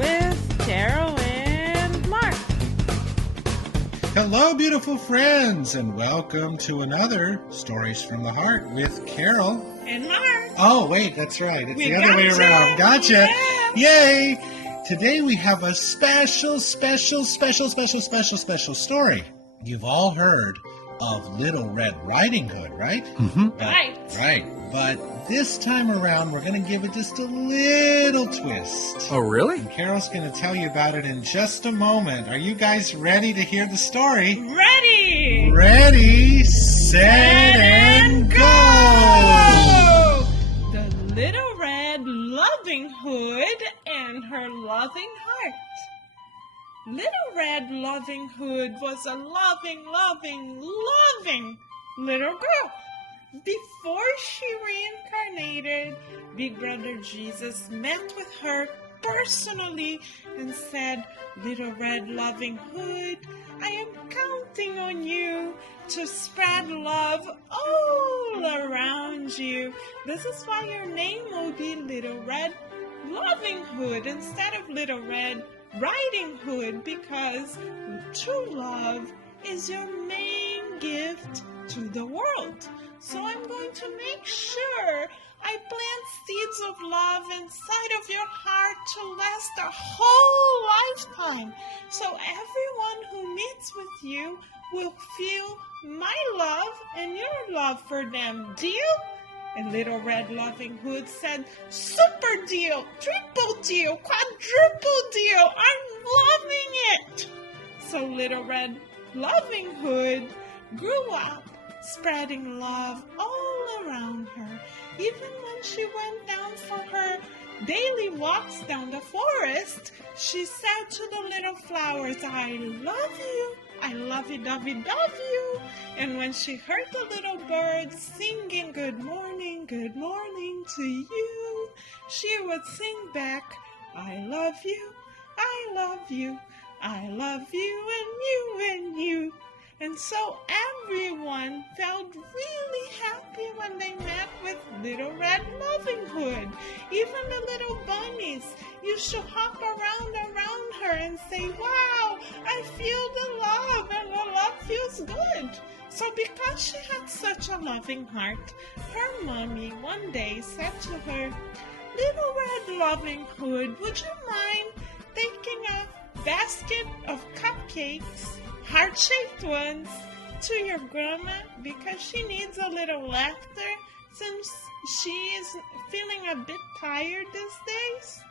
with Carol and Mark. Hello, beautiful friends, and welcome to another Stories from the Heart with Carol. And Mark. Oh, wait, that's right. It's We the other way gotcha. around. Gotcha. Yeah. Yay. Today we have a special story. You've all heard of Little Red Riding Hood, right? Right. But this time around, we're going to give it just a little twist. Oh, really? And Carol's going to tell you about it in just a moment. Are you guys ready to hear the story? Ready. Ready, set, and go! The Little Red Loving Hood and her loving heart. Little Red Loving Hood was a loving little girl. Before she reincarnated, Big Brother Jesus met with her personally and said, "Little Red Loving Hood, I am counting on you to spread love all around you. This is why your name will be Little Red Loving Hood instead of Little Red Riding Hood, because true love is your main gift to the world. So I'm going to make sure I plant seeds of love inside of your heart to last a whole lifetime. So everyone who meets with you will feel my love and your love for them. Deal?" And Little Red Loving Hood said, "Super deal, triple deal, quadruple deal. I'm loving it." So Little Red Loving Hood grew up spreading love all around her. Even when she went down for her daily walks down the forest, she said to the little flowers, "I love you. I love you, dovey, dove you." And when she heard the little birds singing good morning to you, she would sing back, "I love you, I love you, I love you and you." And so everyone felt really happy when they met with Little Red Loving Hood. Even the little bunnies used to hop around her and say, "Wow, I feel the love and the love feels good." So because she had such a loving heart, her mommy one day said to her, "Little Red Loving Hood, would you mind taking a basket of cupcakes, heart-shaped ones, to your grandma, because she needs a little laughter since she is feeling a bit tired these days?"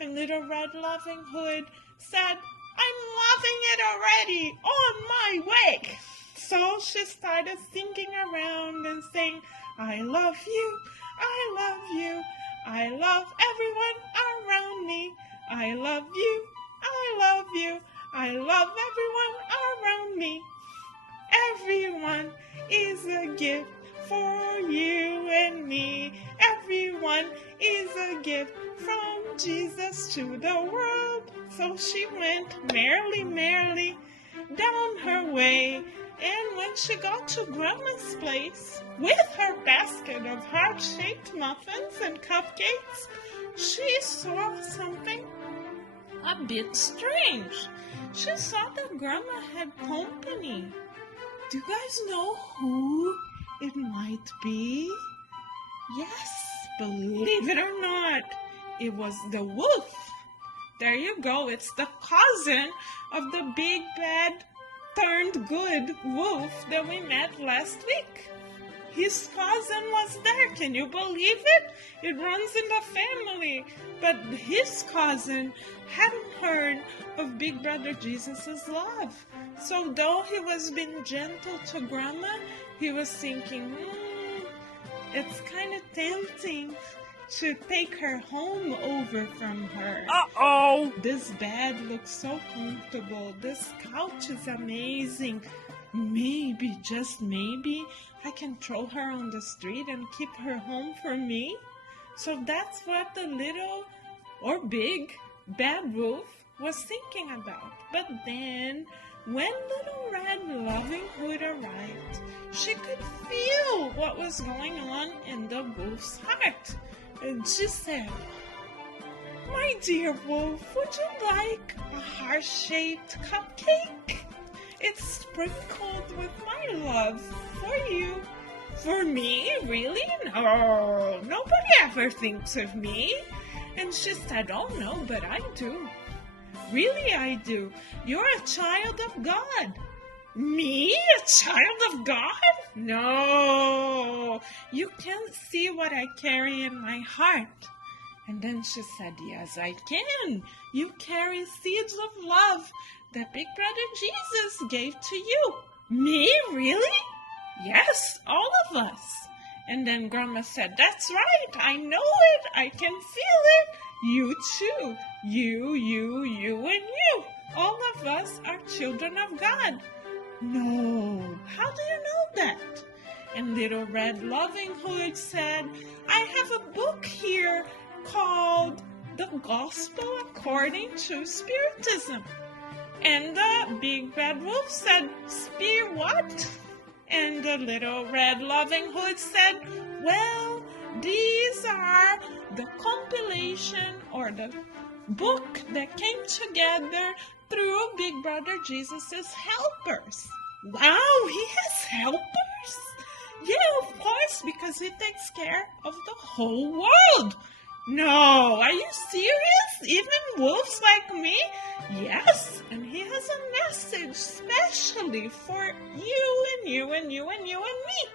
And Little Red Loving Hood said, "I'm loving it already, on my way." So she started singing around and saying, "I love you, I love you, I love everyone around me. I love you, I love you, I love everyone around me. Everyone is a gift for you and me. Everyone is a gift from Jesus to the world." So she went merrily down her way. And when she got to Grandma's place with her basket of heart-shaped muffins and cupcakes, she saw something a bit strange. She saw that Grandma had company. Do you guys know who it might be? Yes, believe it or not, it was the wolf. There you go, it's the cousin of the big bad turned good wolf that we met last week. His cousin was there. Can you believe it? It runs in the family. But his cousin hadn't heard of Big Brother Jesus' love. So though he was being gentle to Grandma, he was thinking, it's kind of tempting to take her home over from her. Uh-oh! This bed looks so comfortable. This couch is amazing. Maybe, just maybe, I can throw her on the street and keep her home for me. So that's what the little or big bad wolf was thinking about. But then, when Little Red Loving Hood arrived, she could feel what was going on in the wolf's heart. And she said, My dear wolf, would you like a heart-shaped cupcake? It's sprinkled with my love for you. For me? Really? No, nobody ever thinks of me. And she said, oh no, but I do. Really, I do. You're a child of God. Me? A child of God? No, you can't see what I carry in my heart. And then she said, yes, I can. You carry seeds of love that Big Brother Jesus gave to you. Me? Really? Yes, all of us. And then Grandma said, that's right. I know it. I can feel it. You too. You, and you. All of us are children of God. No, how do you know that? And Little Red Loving Hood said, I have a book here called The Gospel According to Spiritism. And the Big Bad Wolf said, Spear what? And the Little Red Loving Hood said, well, these are the compilation or the book that came together through Big Brother Jesus' helpers. Wow, he has helpers? Yeah, of course, because he takes care of the whole world. No, are you serious? Even wolves like me? Yes, and he has a message specially for you and you and you and you and me.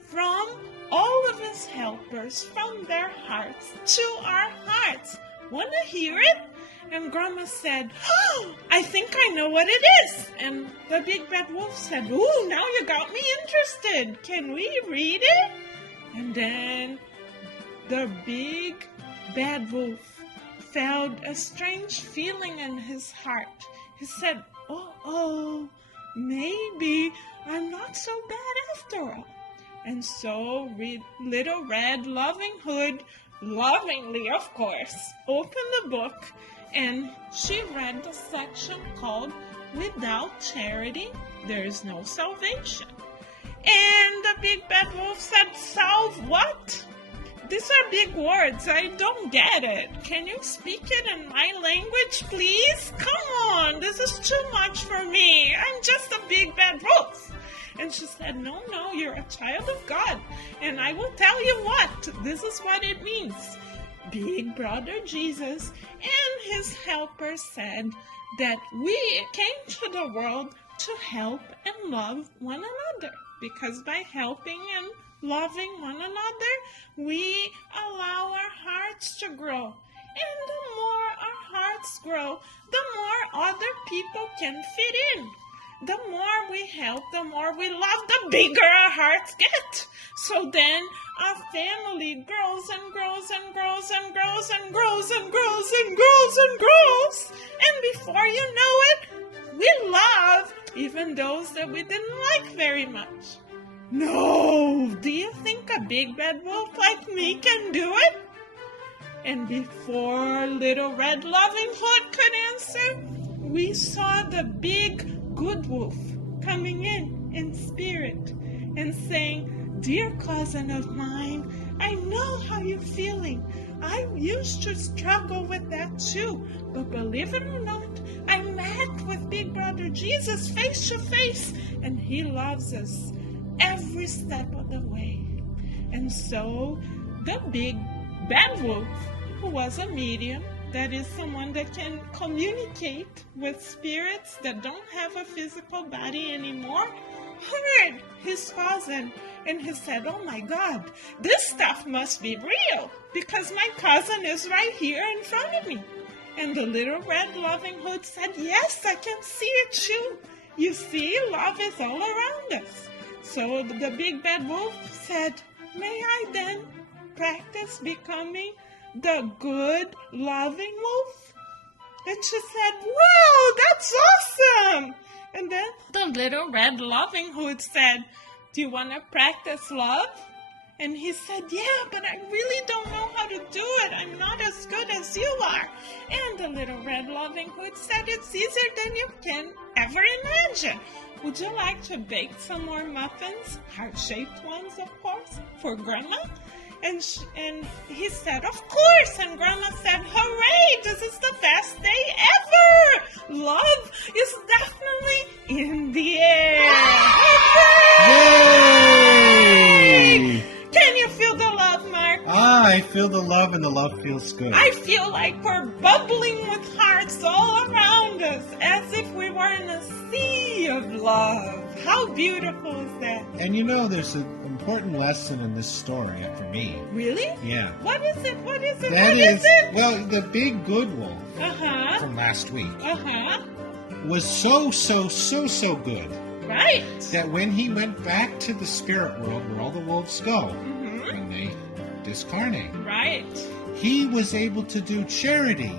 From all of his helpers, from their hearts to our hearts. Wanna hear it? And Grandma said, oh, I think I know what it is. And the Big Bad Wolf said, ooh, now you got me interested. Can we read it? And then the Big Bad Wolf felt a strange feeling in his heart. He said, oh, maybe I'm not so bad after all. And so Little Red Loving Hood, lovingly of course, opened the book and she read the section called Without Charity, There is No Salvation. And the Big Bad Wolf said, salve what? These are big words. I don't get it. Can you speak it in my language, please? Come on, this is too much for me. I'm just a Big Bad Wolf. And she said, no, you're a child of God. And I will tell you what, this is what it means. Big Brother Jesus and his helpers said that we came to the world to help and love one another. Because by helping and loving one another, we allow our hearts to grow. And the more our hearts grow, the more other people can fit in. The more we help, the more we love, the bigger our hearts get. So then our family grows and grows and grows and grows and grows and grows and grows and grows. And before you know it, we love even those that we didn't like very much. No, do you think a Big Bad Wolf like me can do it? And before Little Red Loving Hood could answer, we saw the Big Good Wolf coming in spirit and saying, dear cousin of mine, I know how you're feeling. I used to struggle with that too, but believe it or not, I met with Big Brother Jesus face to face, and he loves us every step of the way. And so the Big Bad Wolf, who was a medium, that is someone that can communicate with spirits that don't have a physical body anymore, heard his cousin, and he said, oh my God, this stuff must be real, because my cousin is right here in front of me. And the Little Red Loving Hood said, yes, I can see it too. You see, love is all around us. So the Big Bad Wolf said, may I then practice becoming the good, loving wolf? And she said, wow, that's awesome! And then the Little Red Loving Hood said, do you want to practice love? And he said, yeah, but I really don't know how to do it. I'm not as good as you are. And the Little Red Loving Hood said, it's easier than you can ever imagine. Would you like to bake some more muffins? Heart-shaped ones, of course, for Grandma? And he said, of course. And Grandma said, hooray, this is the best day ever. Love is definitely in the air. Yay! Can you feel the love, Mark? I feel the love, and the love feels good. I feel like we're bubbling with hearts all around us, as if we were in a sea of love. How beautiful is that? And you know, there's an important lesson in this story for me. Really? Yeah. What is it? What is it? That What is, is it? well, the big good wolf Uh-huh. from last week Uh-huh. was so good Right. that when he went back to the spirit world where all the wolves go Mm-hmm. when they discarnate, Right. he was able to do charity.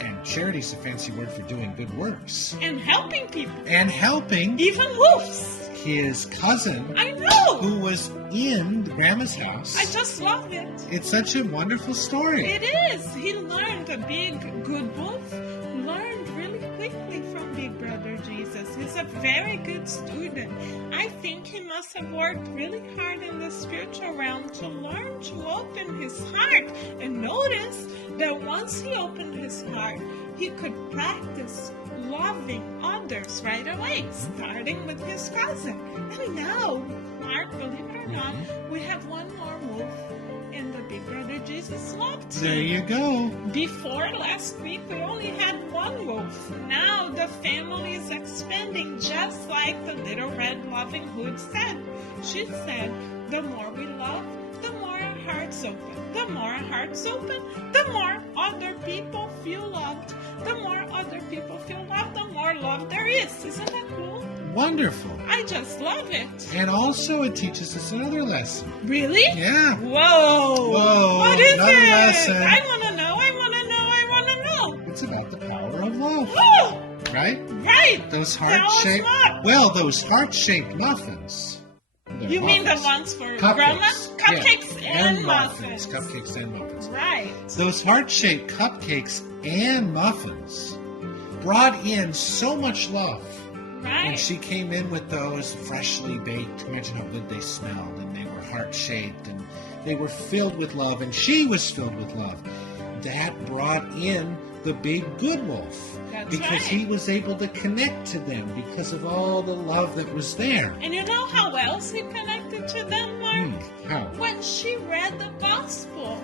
And charity's a fancy word for doing good works. And helping people. And helping Even wolves. his cousin I know. who was in Grandma's house. I just love it. It's such a wonderful story. It is. He learned, a big good wolf learned really quickly from Big Brother Jesus. He's a very good student. I think he must have worked really hard in the spiritual realm to learn to open his heart. And notice that once he opened his heart, he could practice loving others right away, starting with his cousin. And now, Mark, believe it or not, we have one more wolf in the Big Brother Jesus love team. There you go. Before last week, we only had one wolf. Now the family is expanding, just like the Little Red Loving Hood said. She said, the more we love, the more our hearts open. The more our hearts open, the more other people feel loved. The more other people feel loved, the more love there is. Isn't that cool? Wonderful. I just love it. And also it teaches us another lesson. Really? Yeah. Whoa. Whoa, What is another it? lesson. I want to know. I want to know. I want to know. It's about the power of love, Oh, right? right. Those Tell us heart-shaped, what. well, those heart-shaped muffins. They're You mean the muffins. ones for Cupcakes. grandma? Cupcakes Yeah. and muffins. Cupcakes and muffins. Right. Those heart-shaped cupcakes and muffins brought in so much love. When Right. she came in with those freshly baked, imagine how good they smelled, and they were heart-shaped, and they were filled with love, and she was filled with love. That brought in the big good wolf. That's because right. he was able to connect to them because of all the love that was there. And you know how else he connected to them, Mark? How? When she read the gospel.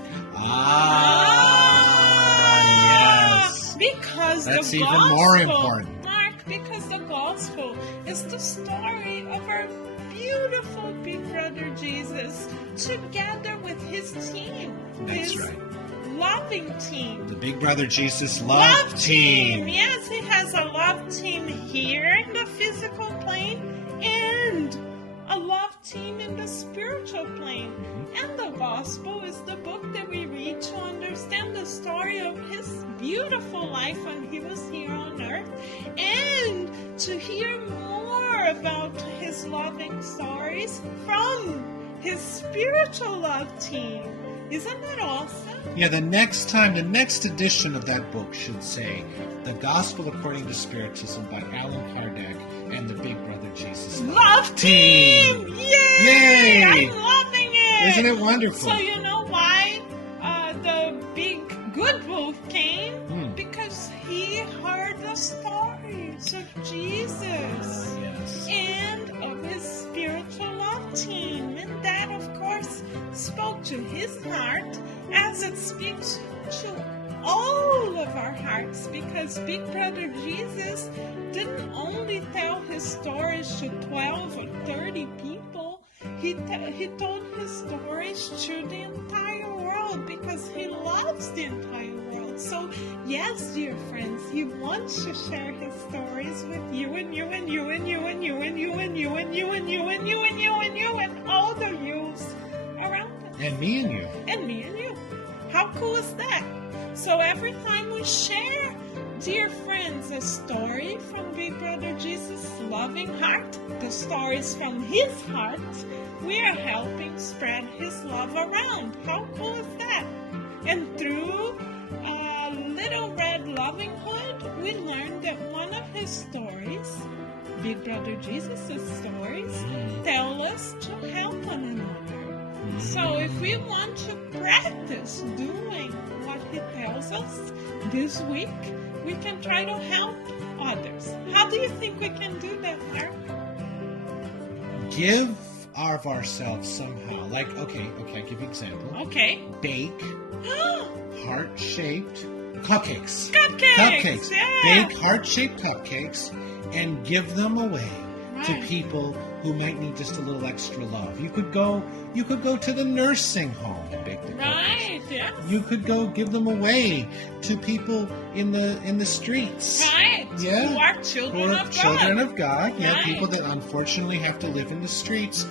Yes. Because That's the even gospel, more important. Mark, because the gospel is the story of our beautiful Big Brother Jesus together with his team. That's his right. loving team. The Big Brother Jesus Love Team. Yes, he has a love team here in the physical plane and a love team in the spiritual plane. And the gospel is the book that we read to understand the story of his beautiful life when he was here on earth and to hear more about his loving stories from his spiritual love team. Isn't that awesome? Yeah, the next edition of that book should say The Gospel According to Spiritism by Allan Kardec and the Big Brother Jesus Love team! Yay! Yay! I'm loving it! Isn't it wonderful? So you know why the big good wolf came? Because he heard the stories of Jesus Yes. and of his spiritual love team. And that, of course, spoke to his heart as it speaks to all of our hearts, because Big Brother Jesus didn't only tell his stories to 12 or 30 people. He told his stories to the entire world because he loves the entire world. So yes, dear friends, he wants to share his stories with you and you and you and you and you and you and you and you and you and you and you and you and all the yous around us. And me and you. And me and you. How cool is that? So every time we share, dear friends, a story from Big Brother Jesus' loving heart, the stories from his heart, we are helping spread his love around. How cool is that? And through Little Red Loving Hood, we learned that one of his stories, Big Brother Jesus' stories, tell us to help one another. So if we want to practice doing what he tells us this week, we can try to help others. How do you think we can do that, Mark? Give of ourselves somehow. Like, okay, I'll give you an example. Okay. Bake heart-shaped cupcakes. Cupcakes! Yeah. Bake heart-shaped cupcakes and give them away to Right. people who might need just a little extra love. You could go to the nursing home and bake the cupcakes. Right, yes. You could go give them away to people in the streets. Right. Yeah. Who are children Or of children God. of God. Yeah, Right. people that unfortunately have to live in the streets.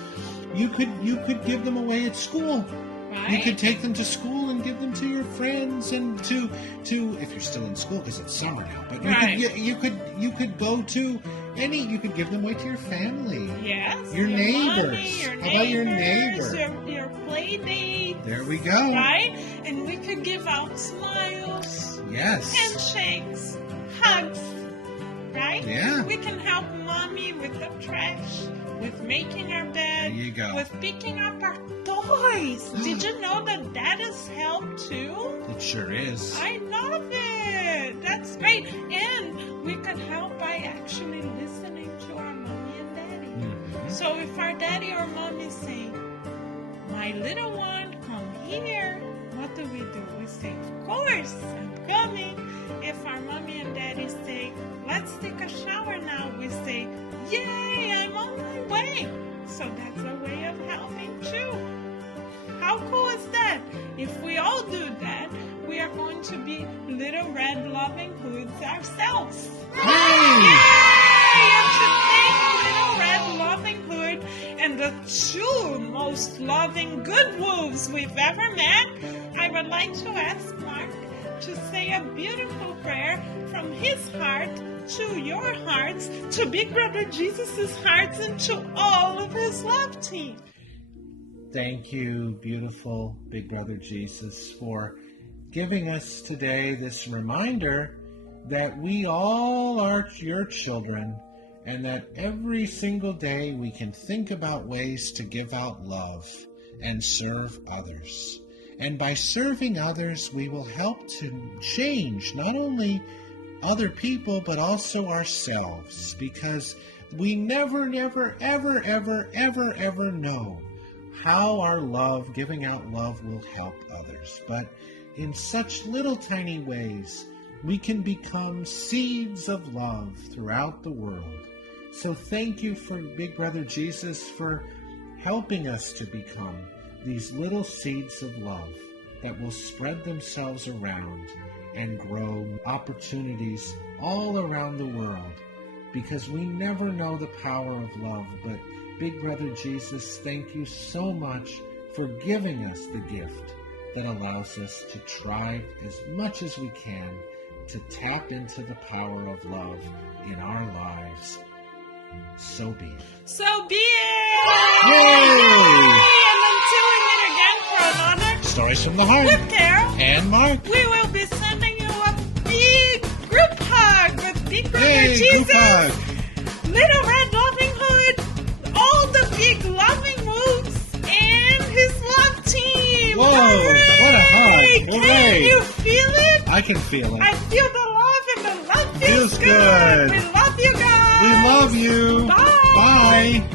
You could give them away at school. Right. You could take them to school and give them to your friends and to if you're still in school because it's summer now. But Right. you could go to you could give them away to your family. Yes. Your neighbors. Mommy, your How about your neighbors, neighbor? Your play date. There we go. Right? And we could give out smiles, Yes. handshakes, hugs. Right? Yeah. We can help mommy with the trash, with making our bed, There you go. with picking up our toys. Did you know that is help too? It sure is. I love it. That's great. And we can help by actually listening to our mommy and daddy. Mhm. So if our daddy or mommy say, "My little one, come here," what do? We say, "Of course, I'm coming." If our mommy and daddy say, "Let's take a shower now," we say, "Yay, I'm on my way." So that's a way of helping too. How cool is that? If we all do that, we are going to be little red loving hoods ourselves. Hey! Yay! And to thank Little Red Loving Hood and the two most loving good wolves we've ever met, I would like to ask Mark to say a beautiful prayer from his heart to your hearts, to Big Brother Jesus' hearts, and to all of his love team. Thank you, beautiful Big Brother Jesus, for giving us today this reminder that we all are your children and that every single day we can think about ways to give out love and serve others. And by serving others, we will help to change not only other people, but also ourselves, because we never, ever know how our love, giving out love, will help others. But in such little tiny ways, we can become seeds of love throughout the world. So thank you for Big Brother Jesus for helping us to become these little seeds of love that will spread themselves around and grow opportunities all around the world, because we never know the power of love. But Big Brother Jesus, thank you so much for giving us the gift that allows us to try as much as we can to tap into the power of love in our lives. So be it. So be it! Yay! And until we meet again for another Stories from the Heart. with Carol, And Mark. we will be sending you a big group hug with Big Brother Hey, Jesus, group hug. Little Red Loving Hood, all the big loving wolves, and his love team. Whoa, Hooray! what a hug. Can Hooray. you feel it? I can feel it. I feel the love, and the love feels Feels good. We love you guys. We love you. Bye. Bye.